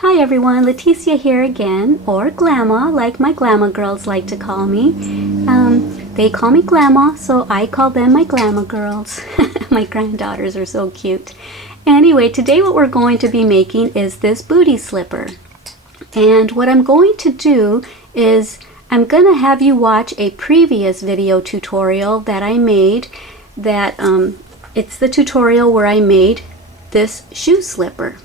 Hi everyone, Leticia here again, or Glama, like my Glama girls like to call me. They call me Glama, so I call them my Glama girls. My granddaughters are so cute. Anyway, today what we're going to be making is this booty slipper. And what I'm going to do is I'm going to have you watch a previous video tutorial that I made that it's the tutorial where I made this shoe slipper.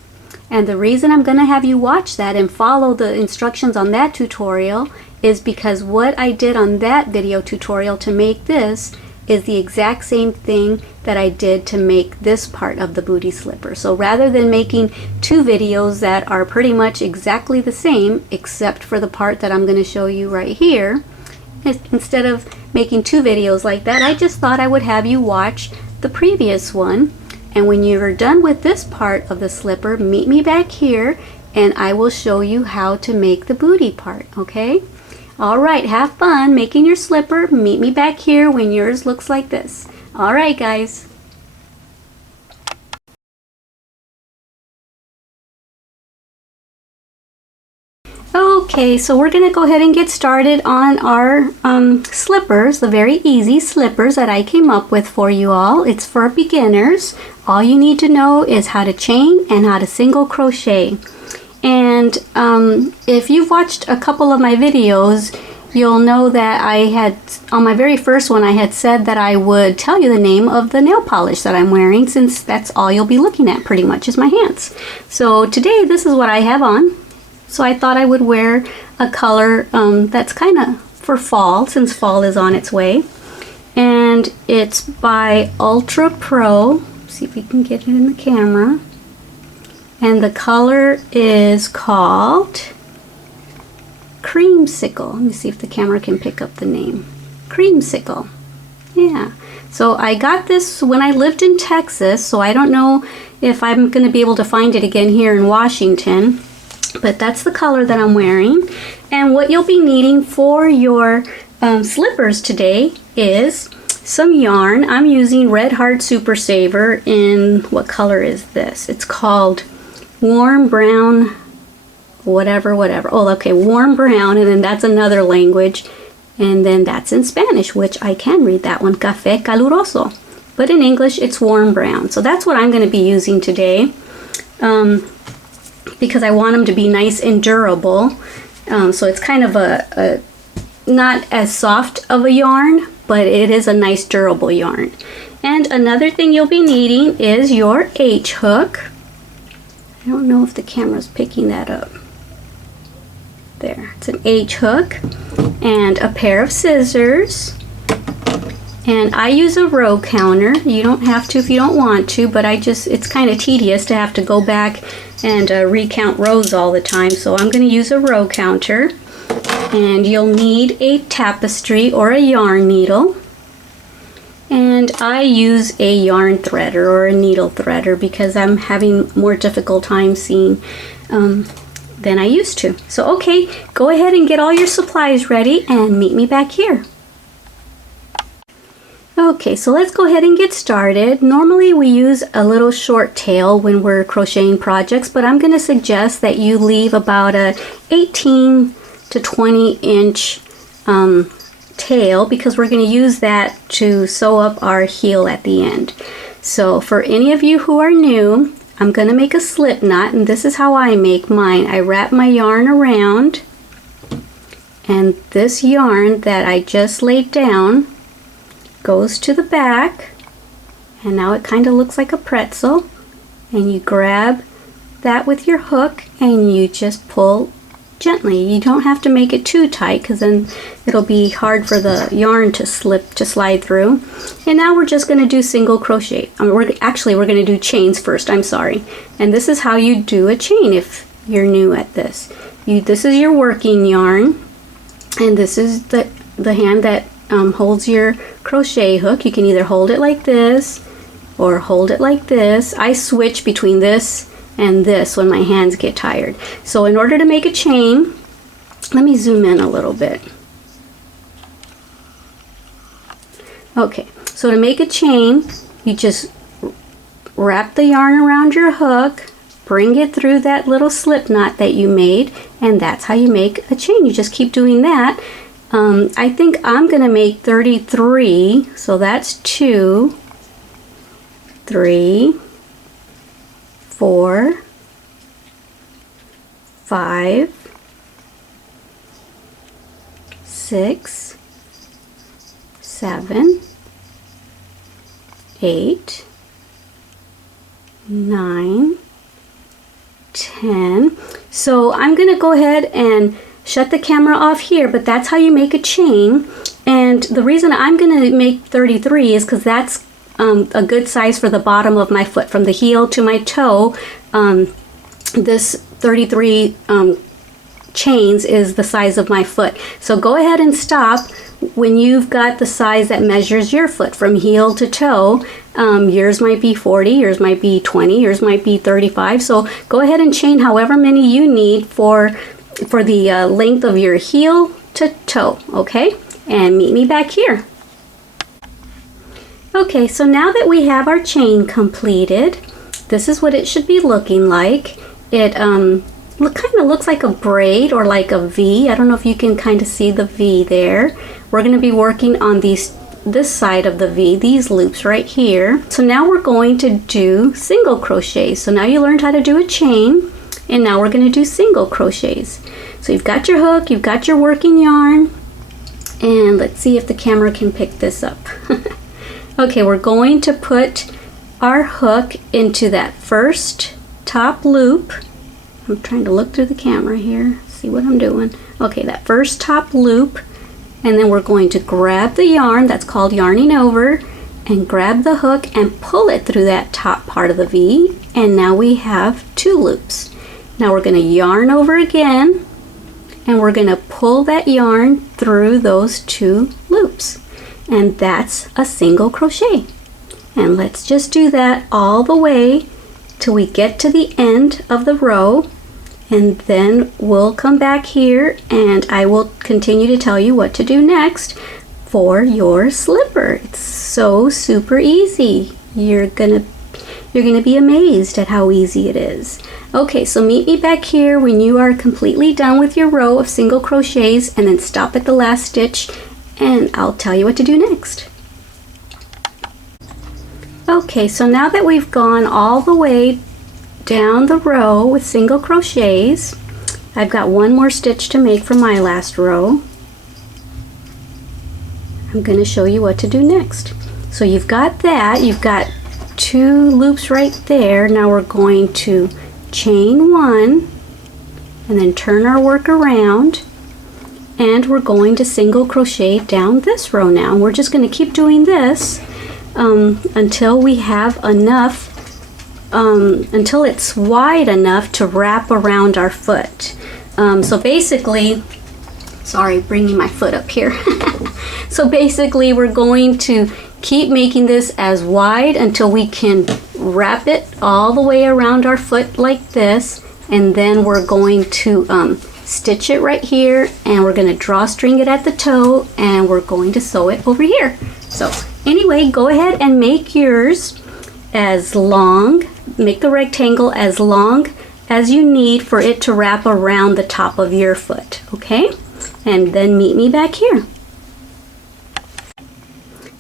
And the reason I'm going to have you watch that and follow the instructions on that tutorial is because what I did on that video tutorial to make this is the exact same thing that I did to make this part of the booty slipper. So rather than making two videos that are pretty much exactly the same except for the part that I'm going to show you right here, instead of making two videos like that, I just thought I would have you watch the previous one. And when you're done with this part of the slipper, meet me back here and I will show you how to make the booty part, okay? Alright, have fun making your slipper. Meet me back here when yours looks like this. Alright guys. Okay, so we're going to go ahead and get started on our slippers, the very easy slippers that I came up with for you all. It's for beginners. All you need to know is how to chain and how to single crochet. And if you've watched a couple of my videos, you'll know that I had, on my very first one, I had said that I would tell you the name of the nail polish that I'm wearing, since that's all you'll be looking at pretty much is my hands. So today this is what I have on. So I thought I would wear a color that's kind of for fall, since fall is on its way. And it's by Ultra Pro. See if we can get it in the camera. And the color is called Creamsicle. Let me see if the camera can pick up the name. Creamsicle. Yeah. So I got this when I lived in Texas, so I don't know if I'm going to be able to find it again here in Washington. But that's the color that I'm wearing. And what you'll be needing for your slippers today is some yarn. I'm using Red Heart Super Saver in, what color is this? It's called Warm Brown, whatever. Oh, okay, Warm Brown, and then that's another language. And then that's in Spanish, which I can read that one, Café Caluroso. But in English, it's Warm Brown. So that's what I'm going to be using today. Because I want them to be nice and durable. So it's kind of a not as soft of a yarn, but it is a nice durable yarn. And another thing you'll be needing is your H hook. I don't know if the camera's picking that up. There, it's an H hook and a pair of scissors. And I use a row counter. You don't have to if you don't want to, but it's kind of tedious to have to go back and recount rows all the time. So I'm going to use a row counter. And you'll need a tapestry or a yarn needle. And I use a yarn threader or a needle threader because I'm having more difficult time seeing than I used to. So okay, go ahead and get all your supplies ready and meet me back here. Okay, so let's go ahead and get started. Normally we use a little short tail when we're crocheting projects, but I'm going to suggest that you leave about a 18 to 20 inch tail because we're going to use that to sew up our heel at the end. So for any of you who are new, I'm going to make a slip knot, and this is how I make mine. I wrap my yarn around, and this yarn that I just laid down goes to the back, and now it kind of looks like a pretzel, and you grab that with your hook and you just pull gently. You don't have to make it too tight because then it'll be hard for the yarn to slide through. And now we're just going to do single crochet. We're going to do chains first, I'm sorry. And this is how you do a chain if you're new at this. This is your working yarn, and this is the hand that holds your crochet hook. You can either hold it like this or hold it like this. I switch between this and this when my hands get tired. So in order to make a chain, let me zoom in a little bit. Okay, so to make a chain, you just wrap the yarn around your hook bring it through that little slip knot that you made, and that's how you make a chain. You just keep doing that. I think I'm gonna make 33, so that's 2, 3, 4, 5, 6, 7, 8, 9, 10. So I'm gonna go ahead and shut the camera off here, but that's how you make a chain. And the reason I'm gonna make 33 is because that's a good size for the bottom of my foot, from the heel to my toe. This 33 chains is the size of my foot. So go ahead and stop when you've got the size that measures your foot from heel to toe. Yours might be 40, yours might be 20, yours might be 35. So go ahead and chain however many you need for the length of your heel to toe, okay? And meet me back here. Okay, so now that we have our chain completed, this is what it should be looking like. It kind of looks like a braid or like a V. I don't know if you can kind of see the V there. We're going to be working on this side of the V, these loops right here. So now we're going to do single crochets. So now you learned how to do a chain, and now we're going to do single crochets. So you've got your hook, you've got your working yarn, and let's see if the camera can pick this up. Okay, we're going to put our hook into that first top loop. I'm trying to look through the camera here, see what I'm doing. Okay, that first top loop, and then we're going to grab the yarn, that's called yarning over, and grab the hook and pull it through that top part of the V, and now we have 2 loops. Now we're going to yarn over again, and we're going to pull that yarn through those 2 loops, and that's a single crochet. And let's just do that all the way till we get to the end of the row, and then we'll come back here and I will continue to tell you what to do next for your slipper. It's so super easy. You're gonna be amazed at how easy it is. Okay, so meet me back here when you are completely done with your row of single crochets, and then stop at the last stitch and I'll tell you what to do next. Okay, so now that we've gone all the way down the row with single crochets, I've got one more stitch to make for my last row. I'm going to show you what to do next. So you've got that, you've got 2 loops right there. Now we're going to chain 1 and then turn our work around, and we're going to single crochet down this row now. We're just going to keep doing this until we have enough, until it's wide enough to wrap around our foot. So basically, sorry, bringing my foot up here. So basically we're going to keep making this as wide until we can wrap it all the way around our foot like this, and then we're going to stitch it right here, and we're going to drawstring it at the toe, and we're going to sew it over here. So anyway, go ahead and make yours as long, make the rectangle as long as you need for it to wrap around the top of your foot, okay? And then meet me back here.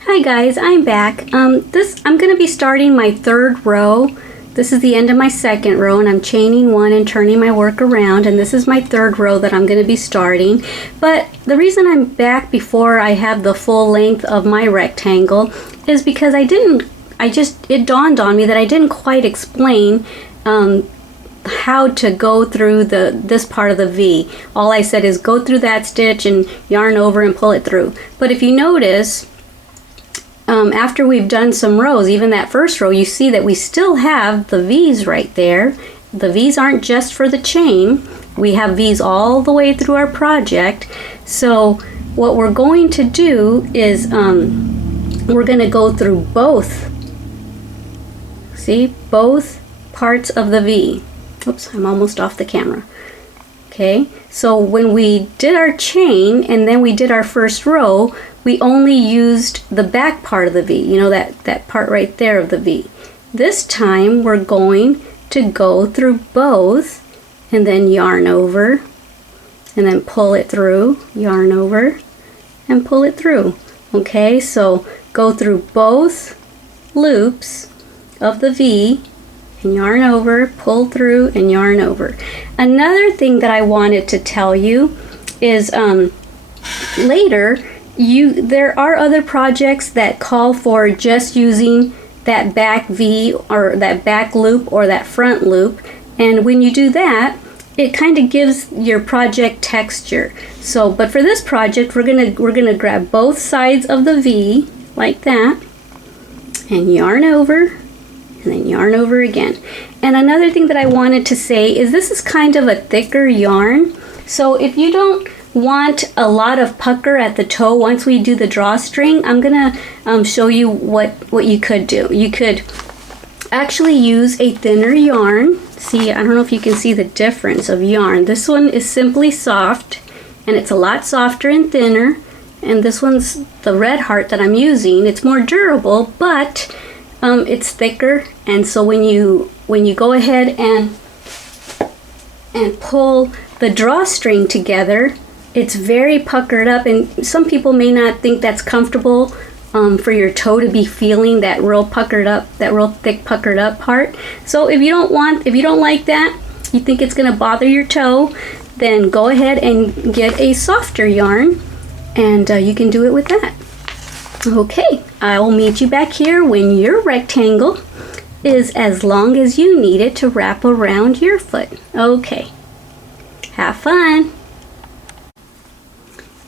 Hi guys, I'm back. I'm going to be starting my 3rd row. This is the end of my 2nd row, and I'm chaining 1 and turning my work around, and this is my 3rd row that I'm going to be starting. But the reason I'm back before I have the full length of my rectangle is because it dawned on me that I didn't quite explain how to go through this part of the V. All I said is go through that stitch and yarn over and pull it through. But if you notice, after we've done some rows, even that first row, you see that we still have the V's right there. The V's aren't just for the chain. We have V's all the way through our project. So what we're going to do is we're going to go through both. See, both parts of the V. Oops, I'm almost off the camera. Okay, so when we did our chain and then we did our first row, we only used the back part of the V, you know, that part right there of the V. This time we're going to go through both and then yarn over and then pull it through, yarn over and pull it through. Okay, so go through both loops of the V and yarn over, pull through and yarn over. Another thing that I wanted to tell you is later there are other projects that call for just using that back V or that back loop or that front loop, and when you do that it kind of gives your project texture. So but for this project we're gonna grab both sides of the V like that and yarn over and then yarn over again. And another thing that I wanted to say is this is kind of a thicker yarn, so if you don't want a lot of pucker at the toe once we do the drawstring, I'm gonna show you what you could do. You could actually use a thinner yarn. See, I don't know if you can see the difference of yarn. This one is simply soft and it's a lot softer and thinner, and this one's the Red Heart that I'm using. It's more durable, but it's thicker, and so when you go ahead and pull the drawstring together, it's very puckered up, and some people may not think that's comfortable for your toe to be feeling that real puckered up, that real thick puckered up part. So if you don't like that, you think it's going to bother your toe, then go ahead and get a softer yarn, and you can do it with that. Okay, I will meet you back here when your rectangle is as long as you need it to wrap around your foot. Okay, have fun.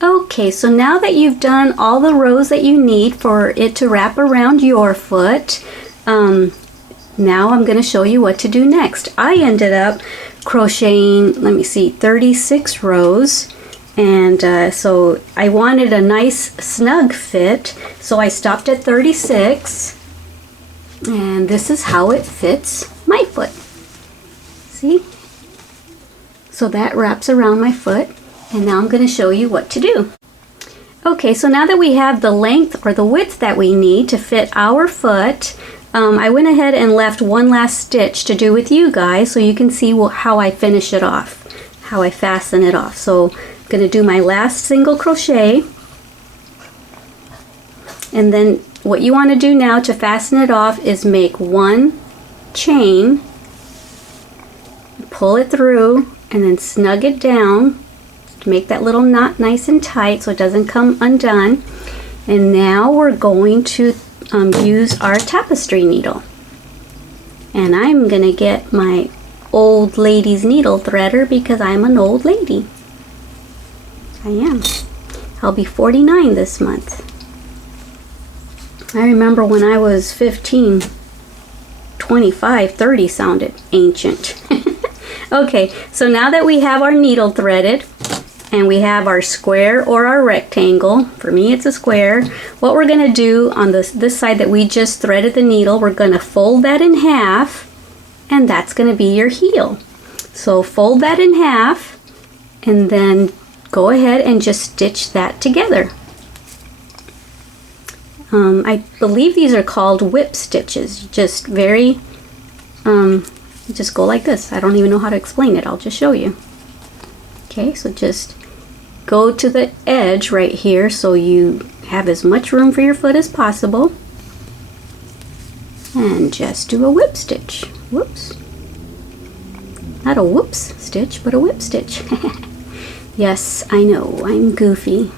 Okay, so now that you've done all the rows that you need for it to wrap around your foot, now I'm going to show you what to do next. I ended up crocheting, let me see, 36 rows, and so I wanted a nice snug fit, so I stopped at 36, and this is how it fits my foot. See? So that wraps around my foot. And now I'm going to show you what to do. Okay, so now that we have the length or the width that we need to fit our foot, I went ahead and left one last stitch to do with you guys so you can see how I finish it off, how I fasten it off. So I'm going to do my last single crochet, and then what you want to do now to fasten it off is make one chain, pull it through, and then snug it down. Make that little knot nice and tight so it doesn't come undone. And now we're going to use our tapestry needle. And I'm going to get my old lady's needle threader because I'm an old lady. I am. I'll be 49 this month. I remember when I was 15, 25, 30 sounded ancient. Okay, so now that we have our needle threaded, and we have our square or our rectangle, for me it's a square, what we're going to do on this side that we just threaded the needle, we're going to fold that in half, and that's going to be your heel. So fold that in half, and then go ahead and just stitch that together. I believe these are called whip stitches. Just very, just go like this. I don't even know how to explain it. I'll just show you. Okay, so just go to the edge right here so you have as much room for your foot as possible, and just do a whip stitch. Whoops. Not a whoops stitch, but a whip stitch. Yes, I know, I'm goofy.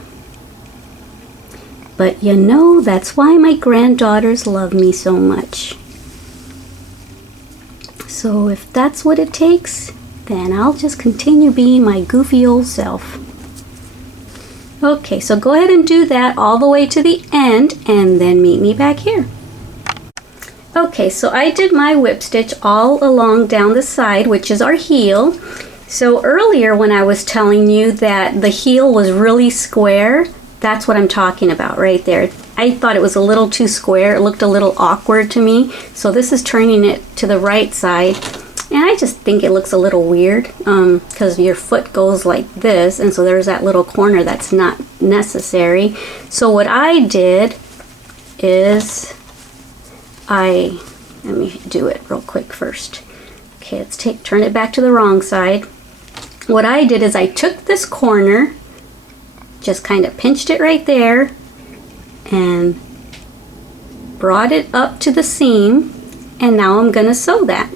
But you know, that's why my granddaughters love me so much. So if that's what it takes, then I'll just continue being my goofy old self. Okay, so go ahead and do that all the way to the end, and then meet me back here. Okay, so I did my whip stitch all along down the side, which is our heel. So earlier when I was telling you that the heel was really square, that's what I'm talking about right there. I thought it was a little too square. It looked a little awkward to me. So this is turning it to the right side. And I just think it looks a little weird because your foot goes like this, and so there's that little corner that's not necessary. So what I did is let me do it real quick first. Okay, let's turn it back to the wrong side. What I did is I took this corner, just kind of pinched it right there, and brought it up to the seam, and now I'm gonna sew that.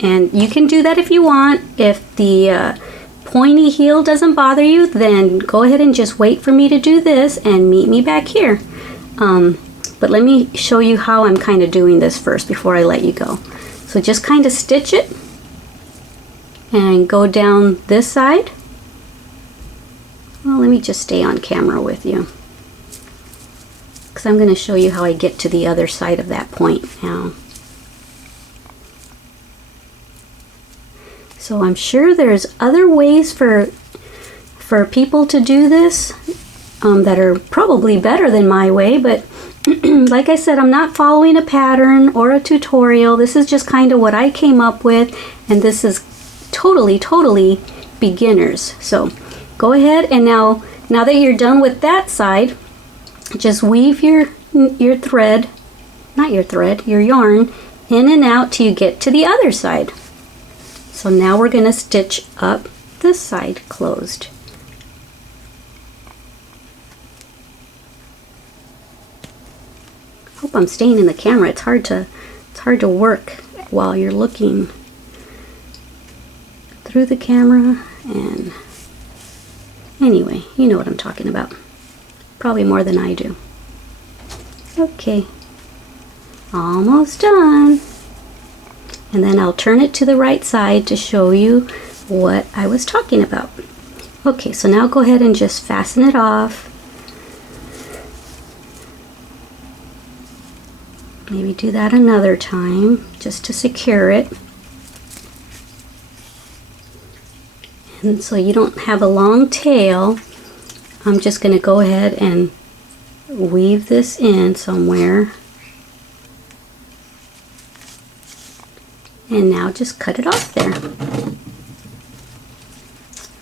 And you can do that if you want. If the pointy heel doesn't bother you, then go ahead and just wait for me to do this and meet me back here. But let me show you how I'm kind of doing this first before I let you go. So just kind of stitch it and go down this side. Well, let me just stay on camera with you, because I'm going to show you how I get to the other side of that point now. So I'm sure there's other ways for people to do this that are probably better than my way, but like I said, I'm not following a pattern or a tutorial. This is just kind of what I came up with, and this is totally beginners. So go ahead, and now that you're done with that side, just weave your thread, not your thread, your yarn in and out till you get to the other side. So now we're going to stitch up this side closed. Hope I'm staying in the camera. It's hard to work while you're looking through the camera, and anyway, you know what I'm talking about. Probably more than I do. Okay, almost done. And then I'll turn it to the right side to show you what I was talking about. Okay, so now go ahead and just fasten it off. Maybe do that another time just to secure it. And so you don't have a long tail, I'm just going to go ahead and weave this in somewhere. And now just cut it off there.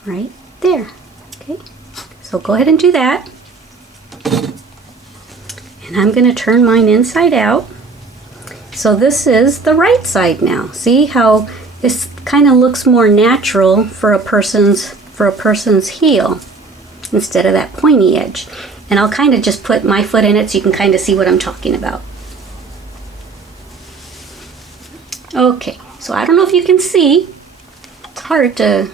Right there. Okay, so go ahead and do that. And I'm going to turn mine inside out. So this is the right side now. See how this kind of looks more natural for a person's heel instead of that pointy edge. And I'll kind of just put my foot in it so you can kind of see what I'm talking about. Okay, so I don't know if you can see. It's hard to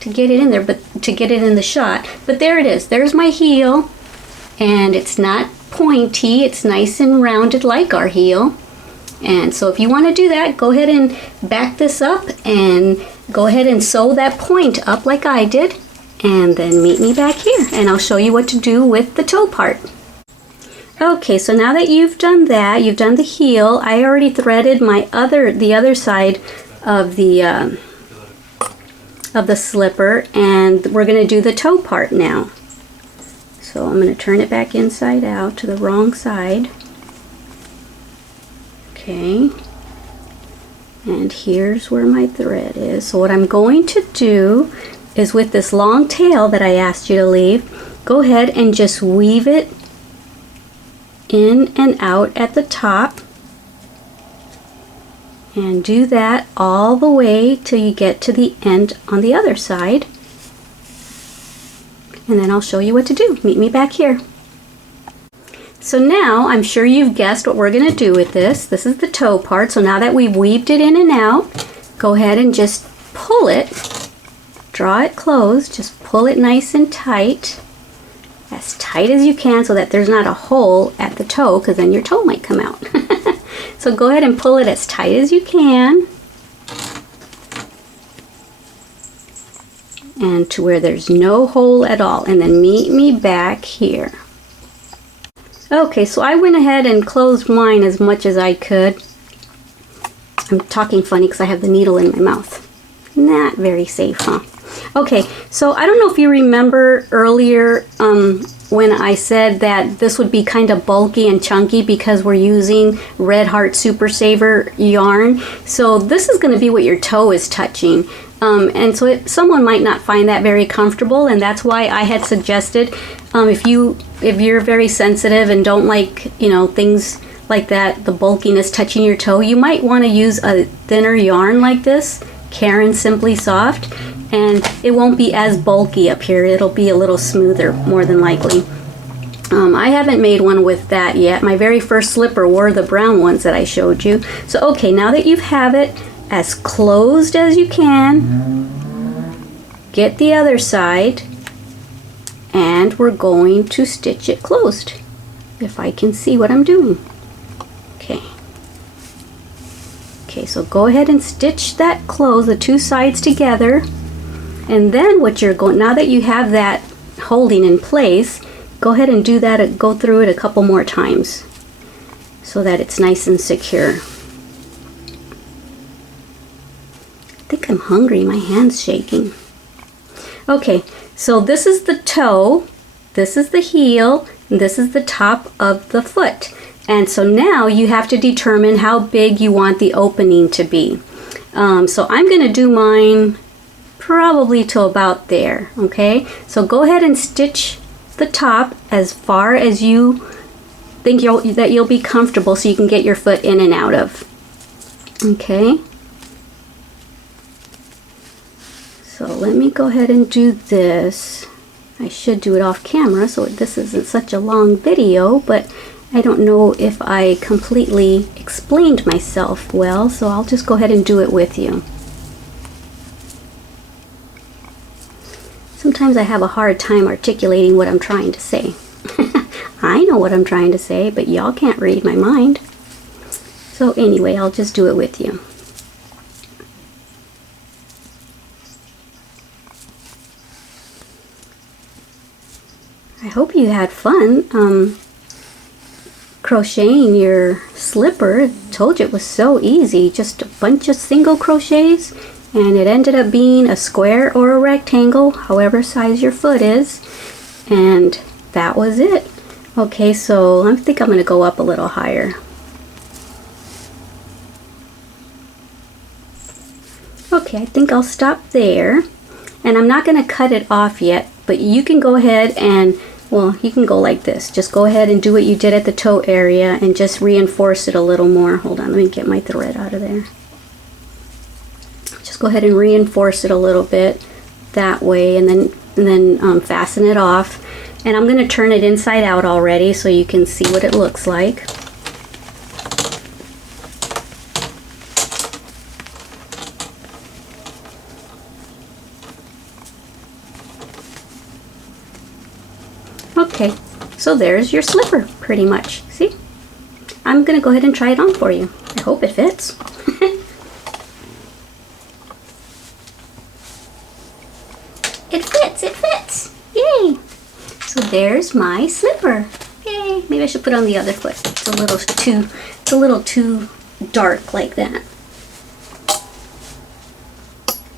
get it in there, but to get it in the shot. But there it is. There's my heel, and it's not pointy. It's nice and rounded like our heel. And so if you want to do that, go ahead and back this up and go ahead and sew that point up like I did, and then meet me back here and I'll show you what to do with the toe part. Okay, so now that you've done that, you've done the heel, I already threaded the other side of the slipper, and we're going to do the toe part now. So I'm going to turn it back inside out to the wrong side. Okay, and here's where my thread is. So what I'm going to do is, with this long tail that I asked you to leave, go ahead and just weave it in and out at the top, and do that all the way till you get to the end on the other side, and then I'll show you what to do. Meet me back here. So now I'm sure you've guessed what we're going to do with this. This is the toe part. So now that we've weaved it in and out, go ahead and just pull it, draw it closed, just pull it nice and tight as you can, so that there's not a hole at the toe, because then your toe might come out. So go ahead and pull it as tight as you can, and to where there's no hole at all, and then meet me back here. Okay, so I went ahead and closed mine as much as I could. I'm talking funny because I have the needle in my mouth. Not very safe, huh? Okay, so I don't know if you remember earlier when I said that this would be kind of bulky and chunky because we're using Red Heart Super Saver yarn. So this is going to be what your toe is touching. And so someone might not find that very comfortable, and that's why I had suggested if you're very sensitive and don't like, you know, things like that, the bulkiness touching your toe, you might want to use a thinner yarn like this, Caron Simply Soft, and it won't be as bulky up here. It'll be a little smoother, more than likely. I haven't made one with that yet. My very first slipper were the brown ones that I showed you. So okay, now that you have it as closed as you can, get the other side, and we're going to stitch it closed, if I can see what I'm doing. Okay. Okay, so go ahead and stitch that closed, the two sides together, and then what you're going, now that you have that holding in place, go ahead and do that, go through it a couple more times so that it's nice and secure. I think I'm hungry, my hand's shaking. Okay, so this is the toe, this is the heel, and this is the top of the foot. And so now you have to determine how big you want the opening to be. So I'm going to do mine probably to about there, okay? So go ahead and stitch the top as far as you think that you'll be comfortable so you can get your foot in and out of. Okay? So let me go ahead and do this. I should do it off camera so this isn't such a long video, but I don't know if I completely explained myself well, so I'll just go ahead and do it with you. Sometimes I have a hard time articulating what I'm trying to say. I know what I'm trying to say, but y'all can't read my mind. So anyway, I'll just do it with you. I hope you had fun crocheting your slipper. I told you it was so easy, just a bunch of single crochets, and it ended up being a square or a rectangle, however size your foot is, and that was it. Okay, so I think I'm going to go up a little higher. Okay, I think I'll stop there, and I'm not going to cut it off yet, but you can go ahead and, well, you can go like this. Just go ahead and do what you did at the toe area and just reinforce it a little more. Hold on, let me get my thread out of there. Just go ahead and reinforce it a little bit that way, and then fasten it off. And I'm going to turn it inside out already so you can see what it looks like. Okay, so there's your slipper pretty much. See? I'm going to go ahead and try it on for you. I hope it fits. It fits, it fits. Yay! So there's my slipper. Yay! Maybe I should put it on the other foot. It's a little too dark like that.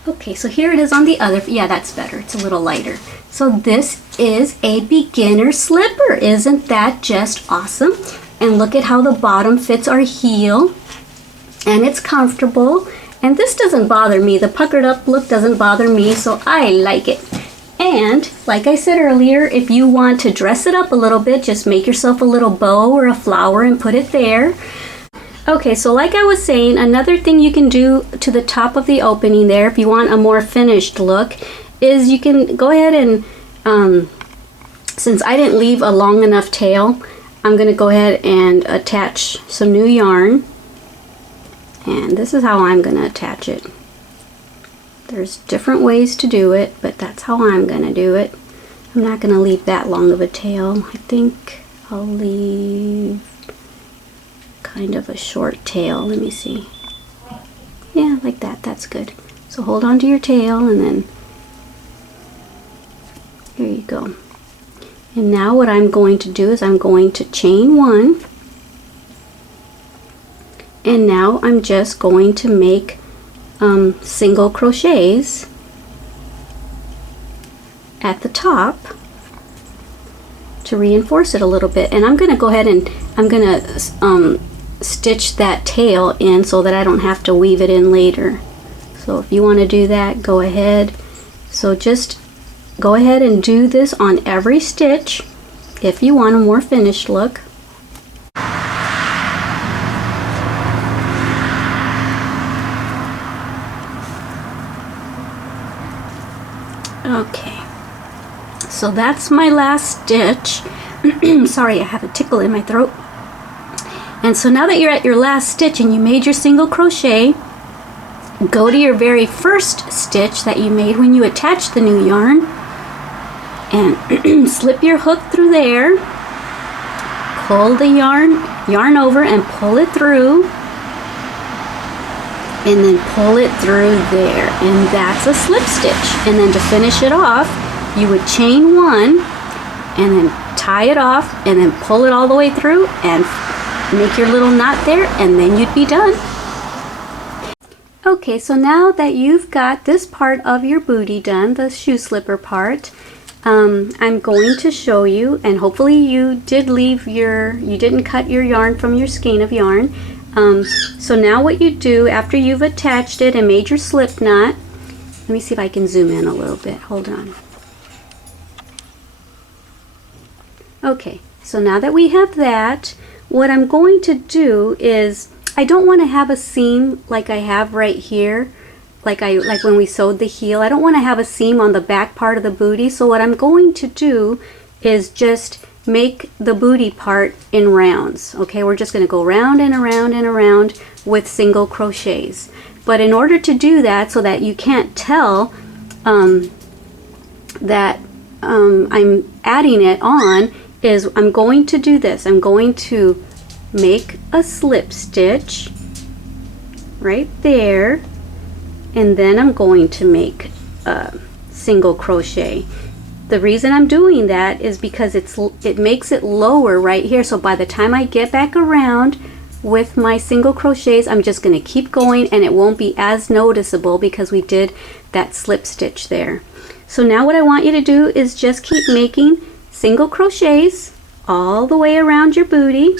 Okay, so here it is on the other. Yeah, that's better. It's a little lighter. So this is a beginner slipper. Isn't that just awesome? And look at how the bottom fits our heel. And it's comfortable. And this doesn't bother me. The puckered up look doesn't bother me, so I like it. And like I said earlier, if you want to dress it up a little bit, just make yourself a little bow or a flower and put it there. Okay, so like I was saying, another thing you can do to the top of the opening there, if you want a more finished look, is you can go ahead and, since I didn't leave a long enough tail, I'm going to go ahead and attach some new yarn. And this is how I'm going to attach it. There's different ways to do it, but that's how I'm going to do it. I'm not going to leave that long of a tail. I think I'll leave kind of a short tail. Let me see. Yeah, like that. That's good. So hold on to your tail, and then here you go. And now what I'm going to do is I'm going to chain one, and now I'm just going to make single crochets at the top to reinforce it a little bit. And I'm going to go ahead and I'm going to stitch that tail in so that I don't have to weave it in later. So if you want to do that, go ahead. So just go ahead and do this on every stitch if you want a more finished look. So that's my last stitch. Sorry, I have a tickle in my throat. And so now that you're at your last stitch and you made your single crochet, go to your very first stitch that you made when you attached the new yarn and slip your hook through there, pull the yarn over and pull it through, and then pull it through there, and that's a slip stitch. And then to finish it off, you would chain one and then tie it off and then pull it all the way through and make your little knot there, and then you'd be done. Okay, so now that you've got this part of your booty done, the shoe slipper part, I'm going to show you, and hopefully you didn't cut your yarn from your skein of yarn. So now what you do after you've attached it and made your slip knot, let me see if I can zoom in a little bit, hold on. Okay, so now that we have that, what I'm going to do is, I don't want to have a seam like I have right here, like when we sewed the heel. I don't want to have a seam on the back part of the booty. So what I'm going to do is just make the booty part in rounds. Okay, we're just going to go round and around and around with single crochets. But in order to do that, so that you can't tell that I'm adding it on, is I'm going to do this. I'm going to make a slip stitch right there, and then I'm going to make a single crochet. The reason I'm doing that is because it makes it lower right here, so by the time I get back around with my single crochets, I'm just going to keep going and it won't be as noticeable because we did that slip stitch there. So now what I want you to do is just keep making single crochets all the way around your booty.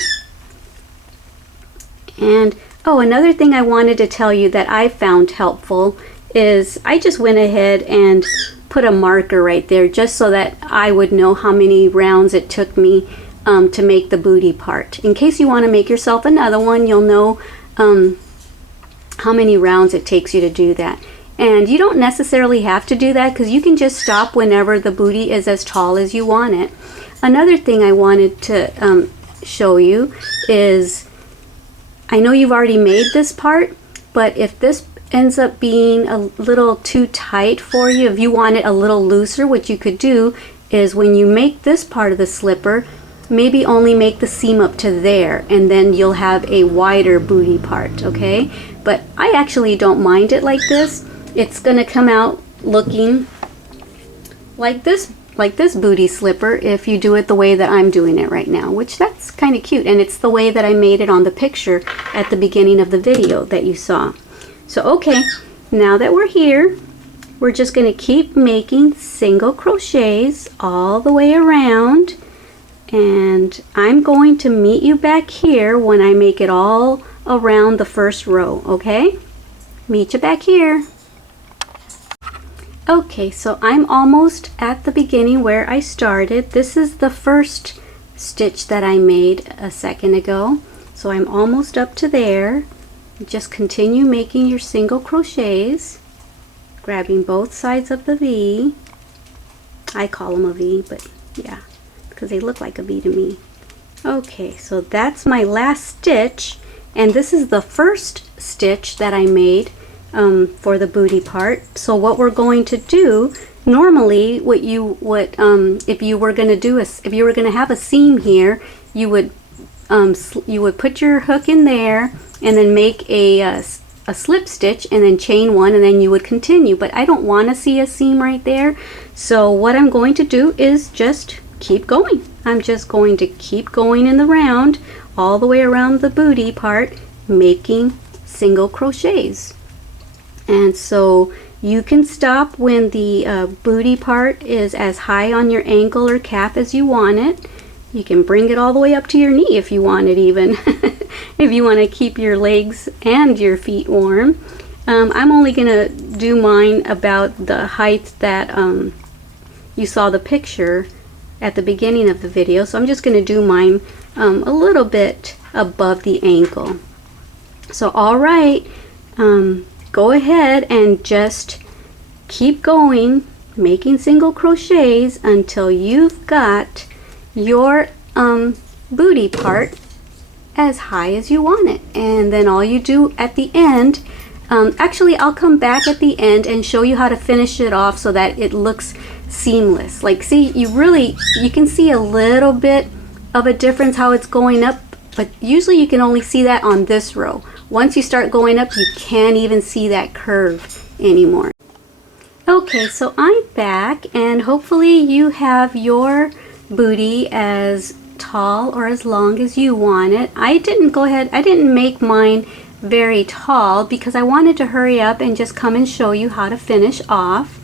And oh, another thing I wanted to tell you that I found helpful is I just went ahead and put a marker right there just so that I would know how many rounds it took me to make the booty part. In case you want to make yourself another one, you'll know how many rounds it takes you to do that. And you don't necessarily have to do that because you can just stop whenever the booty is as tall as you want it. Another thing I wanted to show you is, I know you've already made this part, but if this ends up being a little too tight for you, if you want it a little looser, what you could do is when you make this part of the slipper, maybe only make the seam up to there, and then you'll have a wider booty part, okay? But I actually don't mind it like this. It's gonna come out looking like this booty slipper if you do it the way that I'm doing it right now, which that's kind of cute, and it's the way that I made it on the picture at the beginning of the video that you saw. So okay, now that we're here, we're just going to keep making single crochets all the way around, and I'm going to meet you back here when I make it all around the first row, okay? Meet you back here. Okay, so I'm almost at the beginning where I started. This is the first stitch that I made a second ago. So I'm almost up to there. Just continue making your single crochets, grabbing both sides of the V. I call them a V, but yeah, because they look like a V to me. Okay, so that's my last stitch, and this is the first stitch that I made for the booty part. So what we're going to do, normally if you were going to have a seam here, you would put your hook in there and then make a slip stitch and then chain one, and then you would continue. But I don't want to see a seam right there, so what I'm going to do is just keep going. I'm just going to keep going in the round all the way around the booty part, making single crochets. And so you can stop when the booty part is as high on your ankle or calf as you want it. You can bring it all the way up to your knee if you want it, even if you want to keep your legs and your feet warm. I'm only going to do mine about the height that you saw the picture at the beginning of the video. So I'm just going to do mine a little bit above the ankle. So all right, go ahead and just keep going making single crochets until you've got your booty part as high as you want it. And then all you do at the end, actually I'll come back at the end and show you how to finish it off so that it looks seamless. Like, see, you can see a little bit of a difference how it's going up, but usually you can only see that on this row. Once you start going up, you can't even see that curve anymore. Okay, so I'm back, and hopefully you have your booty as tall or as long as you want it. I didn't make mine very tall because I wanted to hurry up and just come and show you how to finish off.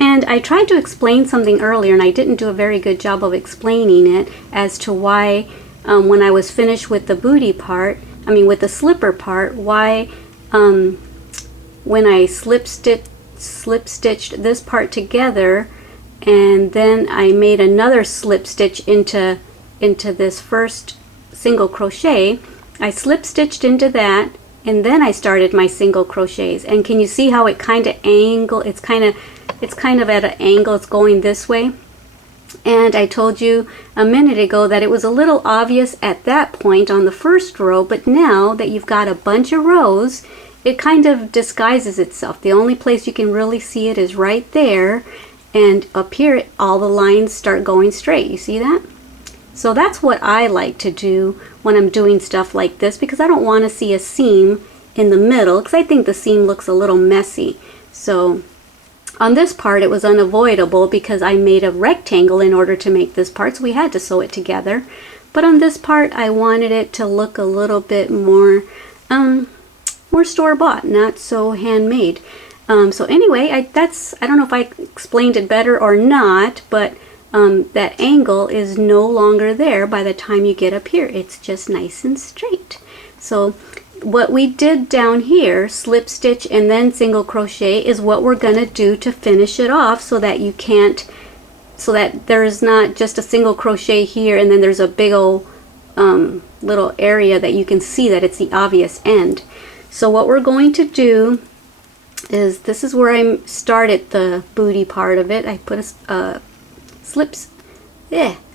And I tried to explain something earlier, and I didn't do a very good job of explaining it as to why when I was finished with the booty part, with the slipper part, why when I slip stitched this part together and then I made another slip stitch into this first single crochet, I slip stitched into that, and then I started my single crochets. And can you see how it kind of it's kind of at an angle, it's going this way? And I told you a minute ago that it was a little obvious at that point on the first row, but now that you've got a bunch of rows, it kind of disguises itself. The only place you can really see it is right there, and up here all the lines start going straight. You see that? So that's what I like to do when I'm doing stuff like this, because I don't want to see a seam in the middle, because I think the seam looks a little messy. So on this part it was unavoidable because I made a rectangle in order to make this part, so we had to sew it together. But on this part I wanted it to look a little bit more store-bought, not so handmade. So anyway, I don't know if I explained it better or not, but that angle is no longer there by the time you get up here. It's just nice and straight. So what we did down here, slip stitch and then single crochet, is what we're gonna do to finish it off, so that so that there's not just a single crochet here and then there's a big old little area that you can see that it's the obvious end. So what we're going to do is, this is where I started the booty part of it. I put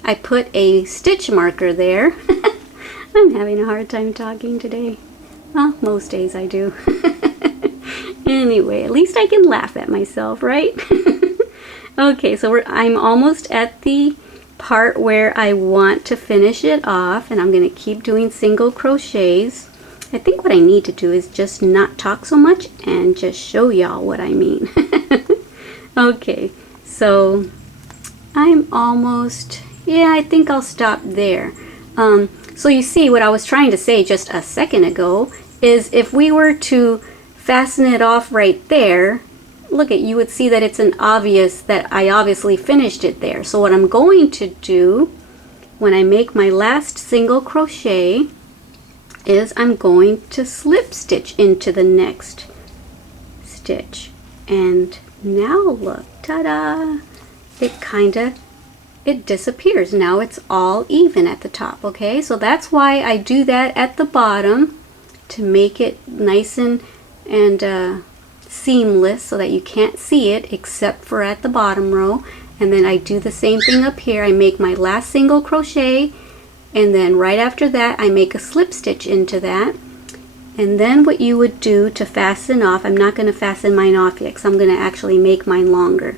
I put a stitch marker there. I'm having a hard time talking today. Well, most days I do. Anyway, at least I can laugh at myself, right? Okay, so I'm almost at the part where I want to finish it off, and I'm going to keep doing single crochets. I think what I need to do is just not talk so much and just show y'all what I mean. Okay, so I'm almost, I think I'll stop there. So you see, what I was trying to say just a second ago is, if we were to fasten it off right there, you would see that it's that I obviously finished it there. So what I'm going to do when I make my last single crochet is I'm going to slip stitch into the next stitch. And now look, ta-da! It disappears. Now it's all even at the top, okay? So that's why I do that at the bottom, to make it nice and seamless, so that you can't see it except for at the bottom row. And then I do the same thing up here. I make my last single crochet, and then right after that I make a slip stitch into that. And then what you would do to fasten off, I'm not going to fasten mine off yet because I'm going to actually make mine longer,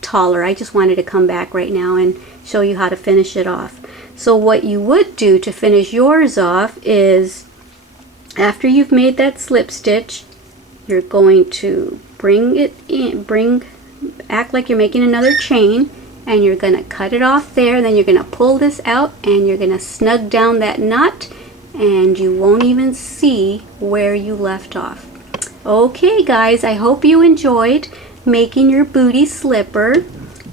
taller. I just wanted to come back right now and show you how to finish it off. So what you would do to finish yours off is, after you've made that slip stitch, you're going to bring it in, act like you're making another chain, and you're going to cut it off there. Then you're going to pull this out and you're going to snug down that knot, and you won't even see where you left off. Okay guys, I hope you enjoyed making your booty slipper.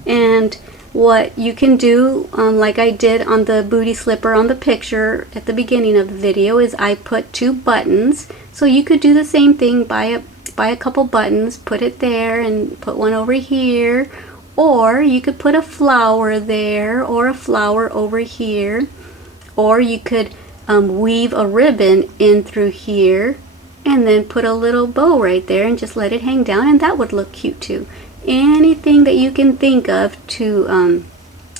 And what you can do, like I did on the booty slipper on the picture at the beginning of the video, is I put 2 buttons. So you could do the same thing, buy a couple buttons, put it there, and put one over here. Or you could put a flower there, or a flower over here. Or you could weave a ribbon in through here, and then put a little bow right there and just let it hang down, and that would look cute too. anything that you can think of to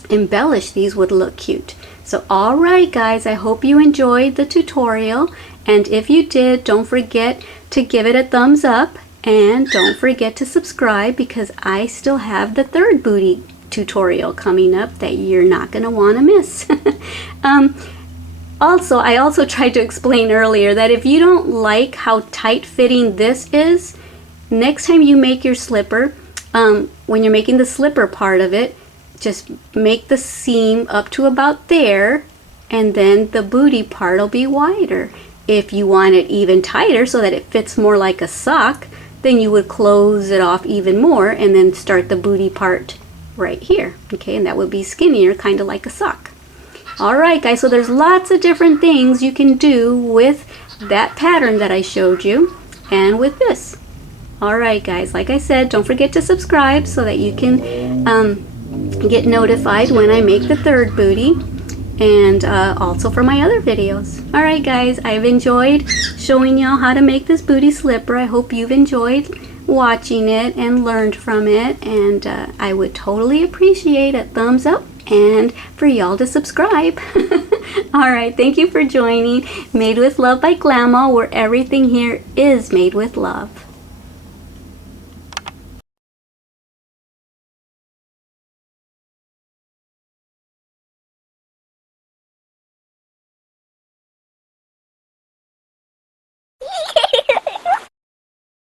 embellish these would look cute. So alright guys, I hope you enjoyed the tutorial, and if you did, don't forget to give it a thumbs up, and don't forget to subscribe because I still have the third booty tutorial coming up that you're not going to want to miss. I also tried to explain earlier that if you don't like how tight fitting this is, next time you make your slipper, when you're making the slipper part of it, just make the seam up to about there, and then the booty part will be wider. If you want it even tighter so that it fits more like a sock, then you would close it off even more and then start the booty part right here. Okay, and that would be skinnier, kind of like a sock. Alright guys, so there's lots of different things you can do with that pattern that I showed you and with this. Alright guys, like I said, don't forget to subscribe so that you can get notified when I make the third booty, and also for my other videos. Alright guys, I've enjoyed showing y'all how to make this booty slipper. I hope you've enjoyed watching it and learned from it, and I would totally appreciate a thumbs up and for y'all to subscribe. Alright, thank you for joining Made with Love by Glama, where everything here is made with love.